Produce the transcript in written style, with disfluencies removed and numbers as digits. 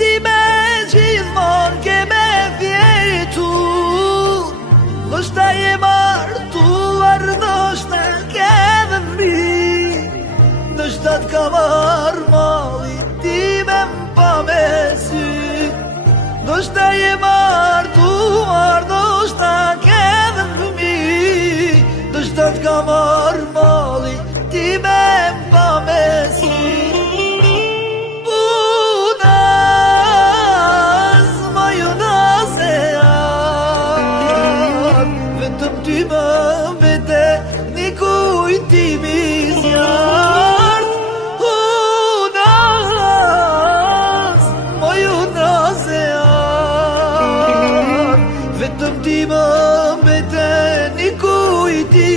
ti me gjithmon ke me vjetu. Ndoshta je martuar, ndoshta ke dhe fmi, ndoshta t'ka marrë malli ti me mpa me sy. Ndoshta je martuar, ndoshta ke dhe fmi, ndoshta t'ka marrë malli ti me mpa me sy. Ty më vete një kujtimi zjarë. Unas, moj unas e arë. Vetëm ty më vete një kujtimi